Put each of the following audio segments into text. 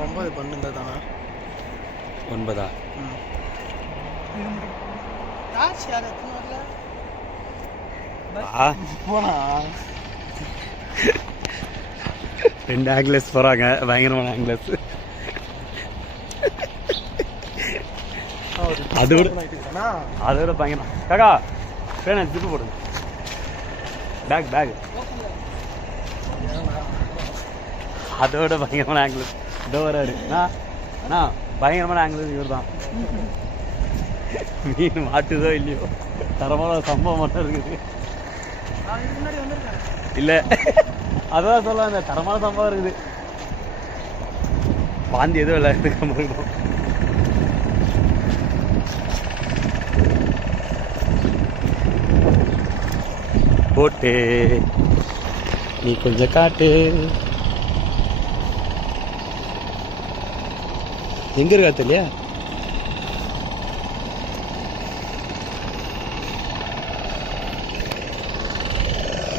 ஒன்பது பண்ணுங்க தானே? ஒன்பதா? போனா ரெண்டு ஆங்கிலஸ் போகிறாங்க பயங்கரமான ஆங்கிலஸ் அது விட அதை விட பயங்கரம். காக்கா பேன ஜிப்பு போடுங்க பேக் பேக் அதோட பயங்கரமான ஆங்கிள் டோராடு வராரு அண்ணா, பயங்கரமான ஆங்கிள் இவர் தான் மீன் மாட்டுதோ இல்லையோ. தரமான சம்பவம் மட்டும் இருக்குது. இல்லை. அதான் சொல்ல அந்த தரமான சம்பவம் இருக்குது. பாந்தி எதுவும் இல்லை. இருக்கணும் போட்டு. நீ கொஞ்சம் காட்டு. எங்க இருக்கா தெரியலையா?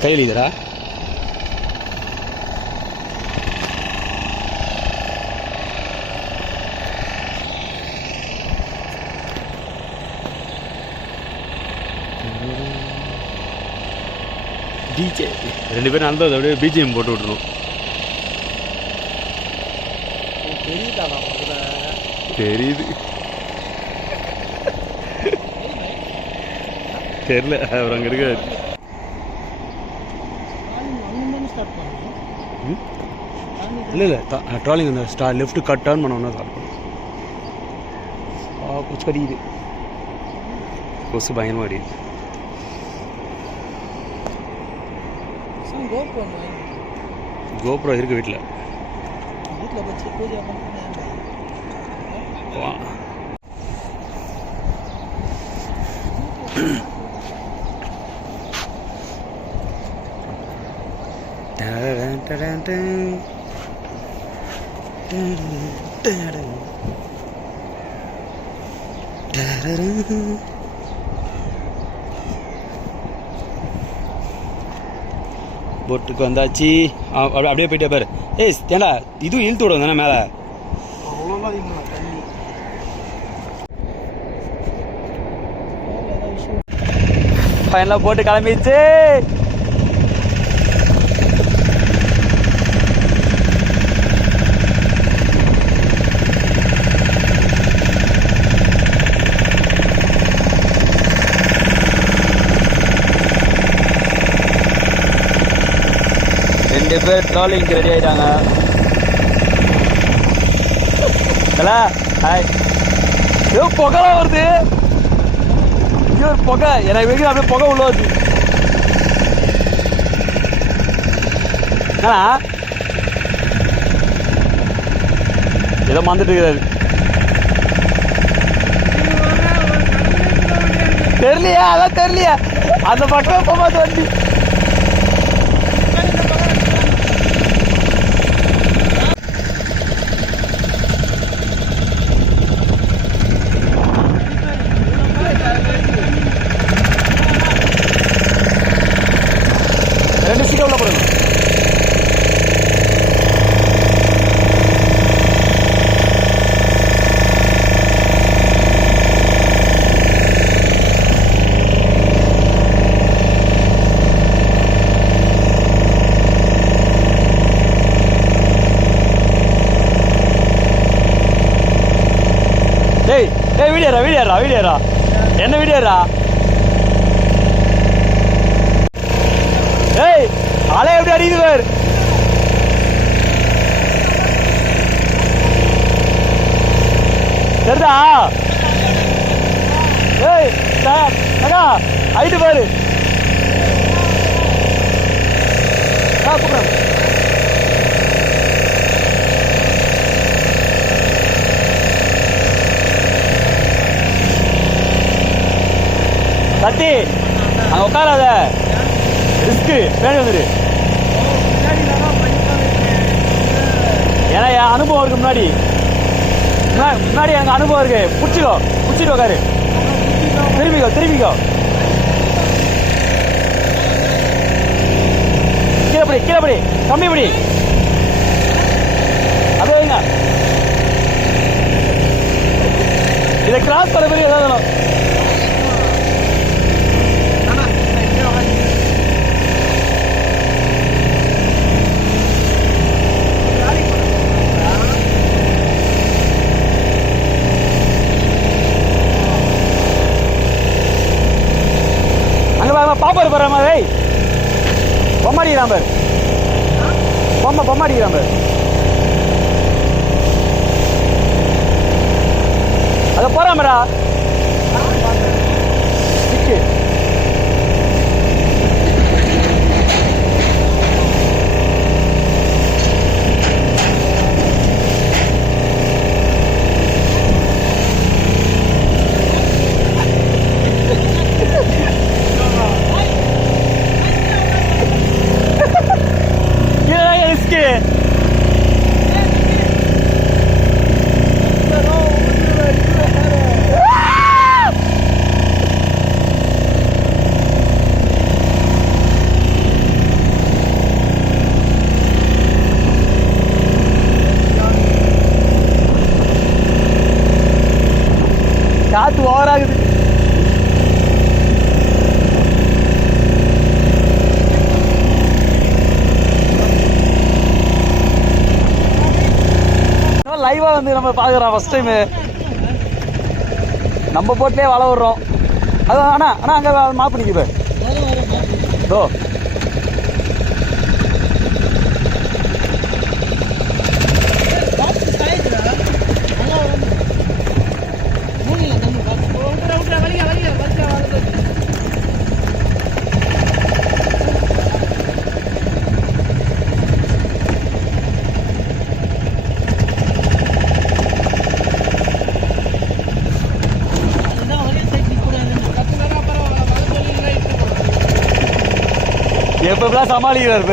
கையில் இதரா டிஜே ரெண்டு பேரும் நடந்தது அப்படியே பிஜிஎம் போட்டு விட்டுரும் தெரியுது. தெரியல அவர் அங்கே இருக்காரு ஸ்டார்ட்? இல்லை இல்லை ட்ராலிங் அந்த ஸ்டா லெஃப்ட் கட் டர்ன் பண்ண ஒன்று கால் பண்ணும். ஆ கொச்சு கடிக்குது. கொசு பயங்கரமாக அடிக்குது கோபுரம் இருக்கு வீட்டில் வீட்டில் டடடன். போட்டுக்கு வந்தாச்சு. அப்படியே போயிட்டே பாரு. ஏய் ஏண்டா இதுவும் இழுத்து விடுங்க தானே மேலே? ஃபைனலாக போட்டு கிளம்பிடுச்சு. ரெண்டு பேர் ட்ராலிங்க்கு ரெடி ஆயிட்டாங்க. ஹலோ ஹாய் ஏதோ புகைலாம் வருது. அப்படியே ஒரு புகை. எனக்கு வெகு அப்படியே புகை உள்ள வருது என்னண்ணா ஏதோ மறந்துட்டு இருக்கிறாரு. தெரியலையா அதான் தெரியலையா. அந்த பக்கம் போகாது வண்டி ரெண்டு சீக்கிரம் உள்ள போடுங்க டேய் டேய் வீடியோரா வீடியோரா வீடியோரா என்ன வீடியோரா ஏய் அலை எப்படி அடிக்குது பேர்? தெரிதா? ஏய் அண்ணா ஹைட்டு பாரு. ஆ கூப்பிடுறேன் கத்தி அங்கே உட்காராத. ரிஸ்க்கு பேர் வந்துரு. ஏன்னா என் அனுபவம் இருக்கு முன்னாடி. முன்னாடி எனக்கு அனுபவம் இருக்கு. பிடிச்சிக்கோ பிடிச்சிட்டு உட்காரு திரும்பிக்கோ திரும்பிக்கோ. கீழே படி கீழே படி. கம்மி இதை கிராஸ் பண்ண பெரிய எதாவது அடிக்கிறான் பாரு. பொம்மை பொம்மை அடிக்கிறான் பாரு. அதை போறாமரா சிக்கு கீழே ரிஸ்க்கு காத்து ஓவராகுது லைவா வந்து நம்ம பார்க்குறோம் ஃபஸ்ட் டைமு நம்ம போட்லயே வள விடுறோம் அது அண்ணா அண்ணா அங்க மாப்பு நிற்குது ஓ வரும் வரும் மாப்பு. தோ பாக்ஸ் சாயுதுடா. நல்லா வரும். மூணுல தம்பி பாக்ஸ். ஓ, விட்றா, விட்றா, வலிக்க, வலிக்க, வலிக்க, வலிக்க. அதுதான் ஒரே side நிக்கக்கூடாதுன்னு. கத்துனாரா பரவாயில்ல, வர சொல்லிடுறா, இட்டு போடு. எப்ப சமாளிக்கிறாரு பாரு அவன் வலை விட்டுட்டு போயிடும். அவங்க தெரியலையே அவங்க எடுத்துப்பாங்க. அண்ணா நம்ம வலை விட்டு போயிடும், அவங்க எடுத்துப்பாங்க. இல்ல, இல்ல. நீங்க எடுத்துட்டு அவங்க அப்படிலாம் சமாளிக்கிறார்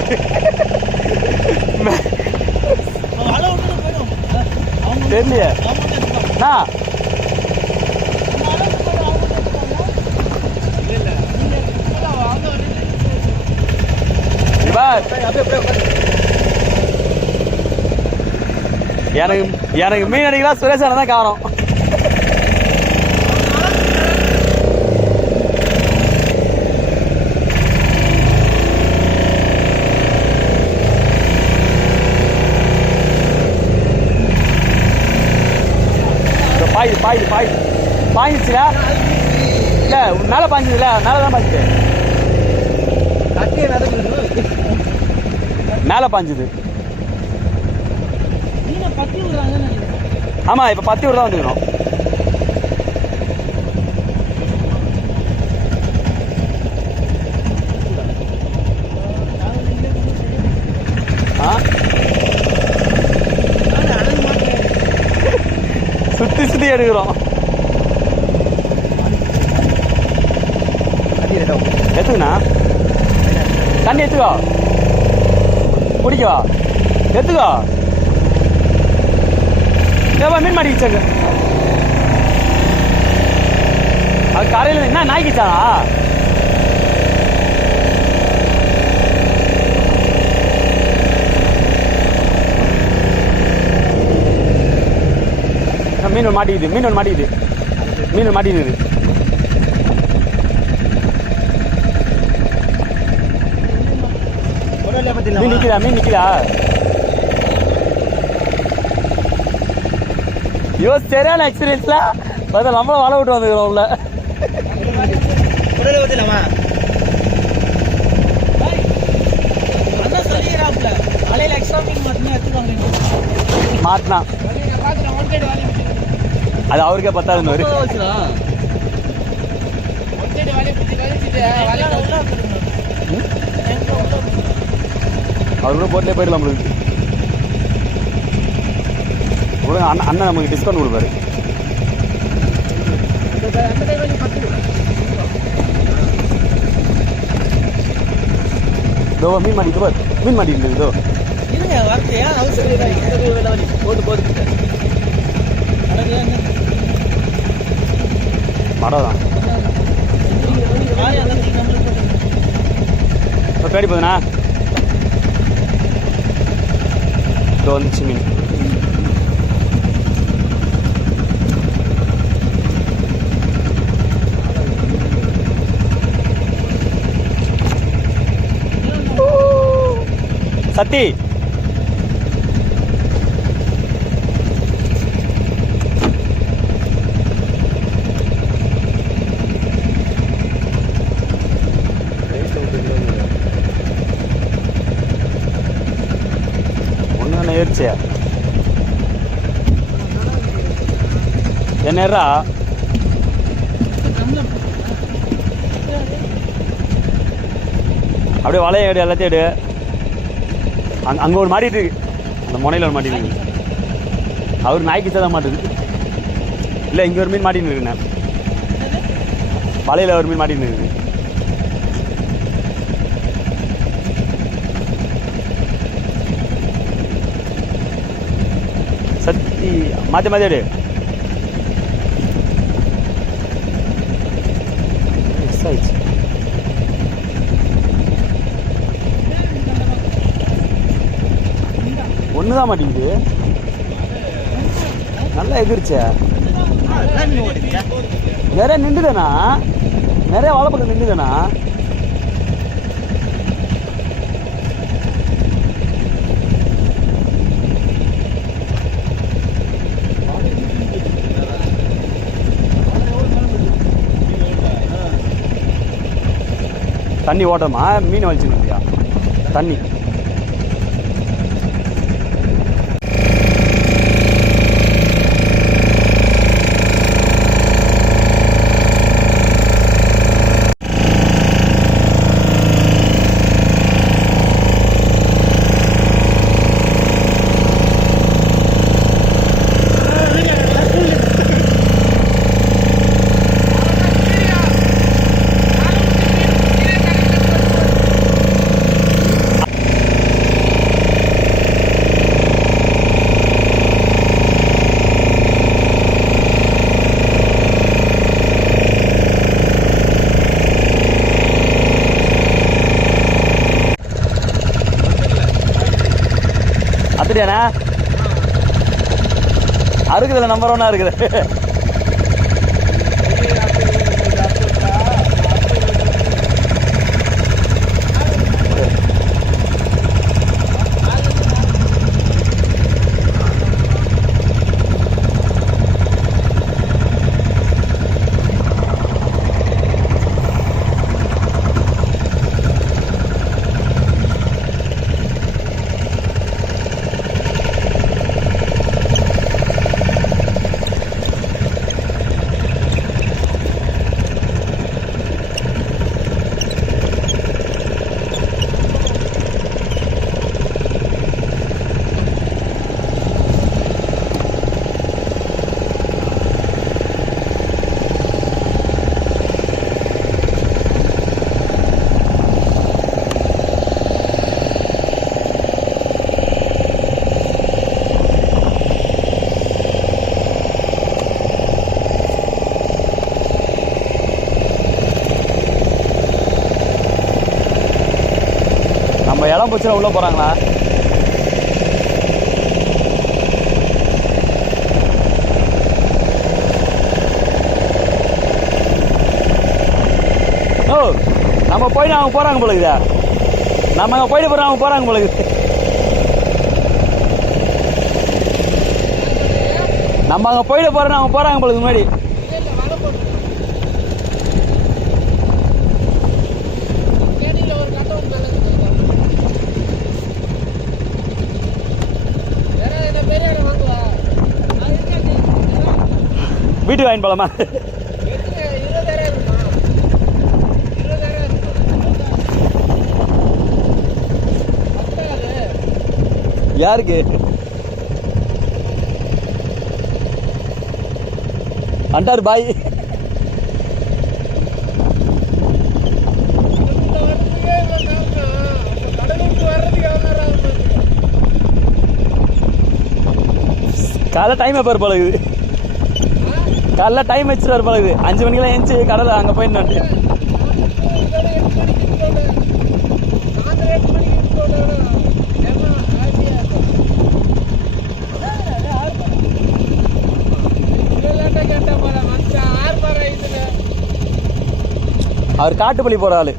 பார். எனக்கு எனக்கு மீன் அடிக்கலாம் சுரேஷ் தான் காரணம். பாயுது பாயுது பாயுது. பாய்ஞ்சிச்சுல இல்ல மேல பாய்ஞ்சதுல மேல தான் பாய்ஞ்சுது மேல பாய்ஞ்சது மீனை பத்தி விடுறாங்கன்னு நினைக்கிறேன். ஆமா இப்ப பத்தி விட தான் வந்துக்கணும் ஆ சுத்தி எடுக்கிறோம். எத்துக்குண்ணா தண்ணி எத்துக்கோ குடிக்கவா? எத்துக்கோ ஏப்பா மீன் மாட்டிக்கிச்சாங்க அது காலையில் என்ன நாய்க்குச்சானா மீன் ஒன்று மாட்டிக்குது மீன் ஒன்று மாட்டிக்குது. மீன் ஒன்று மாட்டிக்குது மீன் நிற்குதா மீன் நிற்குதா ஐயோ சரியான எக்ஸ்பீரியன்ஸ்ல பார்த்தா நம்மளும் வாழ விட்டு வந்துக்கிறோம் உள்ள. மாட்டினா பாக்குறேன் ஒன் சைடு வலையை பிடிச்சிட்டு அது அவருக்கே பத்தாது வந்துருங்க. அவர் கூட போட்லேயே போயிடலாம் நம்மளுக்கு அண்ணன் அண்ணன் நமக்கு டிஸ்கவுண்ட் கொடுப்பாரு. இதோ மீன் மாட்டிட்டு பாரு. மீன் மாட்டிட்டு இதோ. இருங்க வரது மரம் தான் இப்போ பேடி போதுண்ணா இதோ வந்துச்சு மீன். சத்தி. என்னரா அப்படியே வலைய எடு எல்லாத்தையும் எடு அங்க அங்கே ஒரு மாட்டிட்டு இருக்கு அந்த முனையில் ஒரு மாட்டிட்டு அவர் நாய்க்கு தான் மாட்டுது இல்லை இங்கே ஒரு மீன் மாட்டின்னு இருக்குண்ணே வலையில் ஒரு மீன் மாட்டின்னு இருக்கு சத்தி மாற்றி மாற்றி எடு ஒன்று மாட்டேங்குது. நல்லா எதிர்ச்சே நிறைய நின்றுதானா நிறைய வாழைப்பக்கம் நின்றுதானா தண்ணி ஓட்டமா? மீன் வலிச்சுருக்கியா தண்ணி. அறுக்குதுல நம்பர் ஒன்னா இருக்குது நம்ம இடம் போச்சுன்னா உள்ள போறாங்களா? ஓ நம்ம போயிட்டு அவங்க போறாங்க போல இருக்குதா. நம்ம அங்கே போயிட்டு போறோம் அவங்க போறாங்க போல இருக்குது நம்ம அங்கே போயிட்டு போறோம் அவங்க போறாங்க போல முன்னாடி. வீட்டுக்கு வாங்கி போலாமா? யாருக்கு? அண்டார் பாய். காலை டைம் எப்போ போல இருக்குது? காலைல டைம் வச்சுட்டு போல அஞ்சு மணிக்கெல்லாம் எழுந்துச்சு கடலை அங்கே போயிட்டு அவர் காட்டுப்பள்ளி போகிற ஆள்.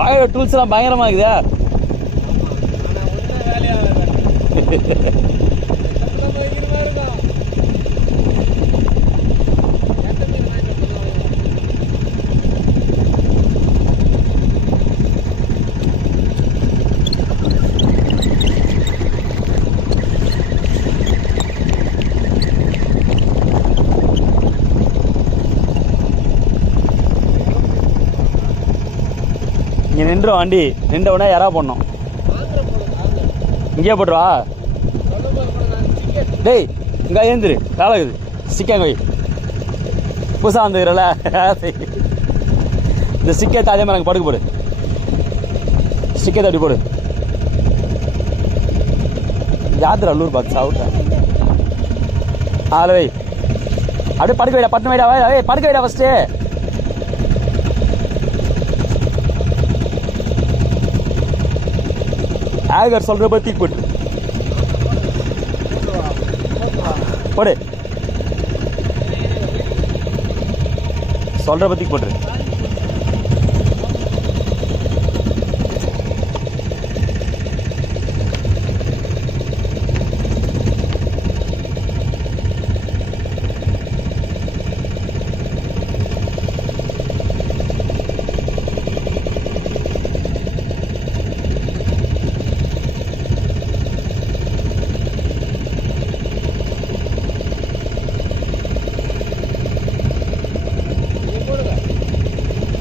பயங்கர டூல்ஸ்லாம் பயங்கரமாக இருக்குதா. இங்கே நின்று வண்டி நின்ற உடனே யாரா பண்ணோம் இங்கேயே போட்டுருவா? டேய் இங்கே ஏந்திரு வேலை இருக்குது. சிக்கன் வை. புதுசாக வந்துக்கிறல இந்த சிக்கத்தை அதே மாதிரி அங்கே படுக்க போடு. சிக்கத்தை அப்படி போடு. யாத்திரை அல்லூர் பார்த்து அவுட்டா ஆளு வை. அப்படியே படுக்க வைடா பட்டு வைடா வை படுக்க வைடா ஃபஸ்ட்டு ஆகர் சொல்கிற பற்றி போட்டு. போடு. சொல்கிற பற்றி போட்டுரு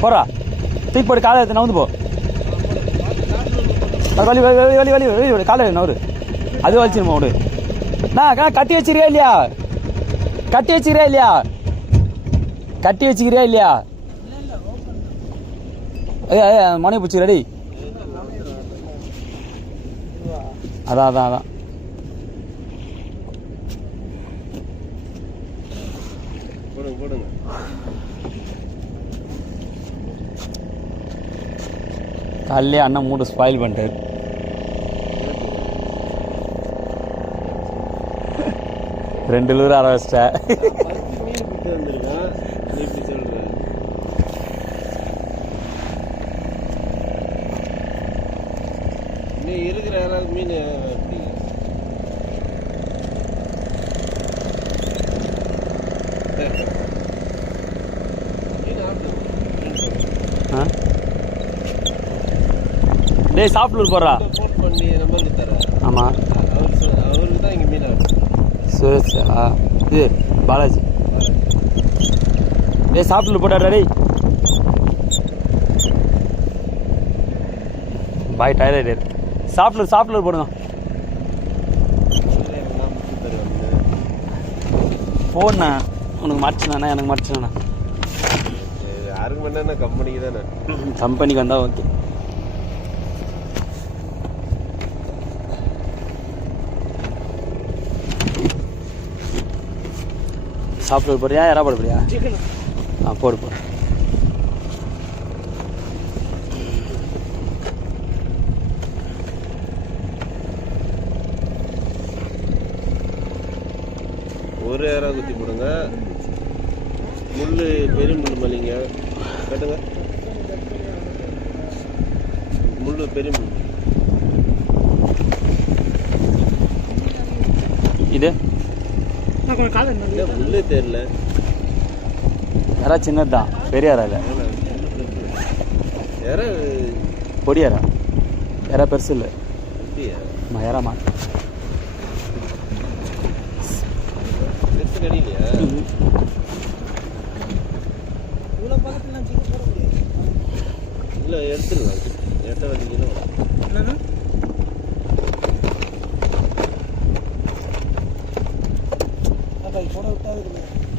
போறா தூக்கி போட்டு காலை எடுத்து நவுந்து போ. வலி வலி வலி வலி வலி வலி வலி காலை நவரு அது வலிச்சிருமா விடு நான் கட்டி வச்சிருக்கியா இல்லையா? கட்டி வச்சுக்கிறியா இல்லையா? கட்டி வச்சுக்கிறியா இல்லையா? ஏய் ஏய் மணி ரெடி. அதான் அதான் அதான். காலையிலே அண்ணன் மூடு ஸ்பாயில் பண்ணிட்டாரு. ரெண்டு லூர் அரை வச்சிட்டேன் பத்து மீன் விட்டு வந்திருக்கான் நீ இப்படி சொல்ற இன்னும் இருக்கிற யாராவது மீன் எப்படி மீன் ஆட்டு மீன் போடுங்க. ஆ டேய் சாப்பிட்டு பண்ணி தரேன் ஆமாம் சுரேஷா இது பாலாஜி. டேய் சாப்பிட்டு போட்டாடா டேய். பாய் டயர்ட் சாப்பிட்டு சாப்பிட்டு போடுங்க. ஃபோன் உனக்கு மறைச்சினா எனக்கு மறைச்சினா யாருக்கு பண்ணா கம்பெனிக்கு தானே? கம்பெனிக்கு வந்தால் ஓகே சாப்பிட்டு போறியா? யாரா போட போறியா? ஆ போடு போடு. ஒரு ஏரா குத்தி போடுங்க. முள் பெரிய முள் மல்லிங்க. கட்டுங்க. முள் பெரிய முள் இது? முள்ளே தெரியல. யாரா சின்னது? தான் பெரிய யாரா இல்லை யாரா பொடி யாரா யாரா பெருசு இல்லை எடுத்து போட முடியாது. இல்லை எடுத்துடலாம். எட்ட வந்தீங்கன்னா கூட விட்டாது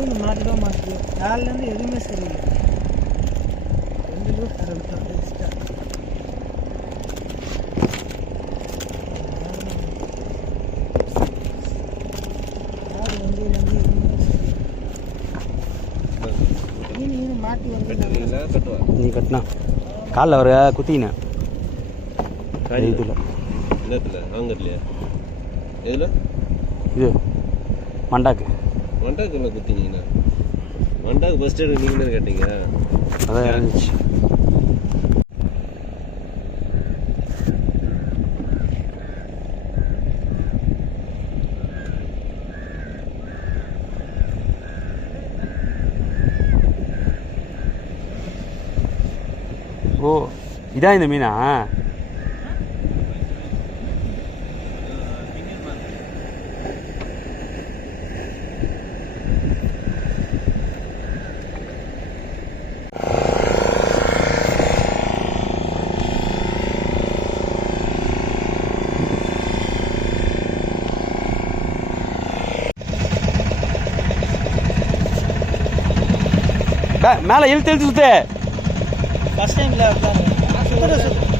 இன்னும் மாட்டி தான் மாட்டுது. காலிலேருந்து எதுவுமே சரியில்லை. ரெண்டு ரூபா விட்டா வேஸ்ட்டாக நீ கட்டினா. காலில் ஒரு குத்திக்கினேன். இதில். என்னத்துல ஆங்கர்லையா எதில்? இது மண்டாக்கு. மண்டாக்குள்ள குத்தினீங்கண்ணா மண்டாக்கு ஃபஸ்ட் எய்டு நீங்கள் தானே கேட்டீங்க? அதான் இறங்குச்சு ஓ இதான் இந்த மீனா பே- மேலே இழுத்து இழுத்து சுத்து ஃபர்ஸ்ட் டைம்ல உட்காரு. சுத்துற சுத்து.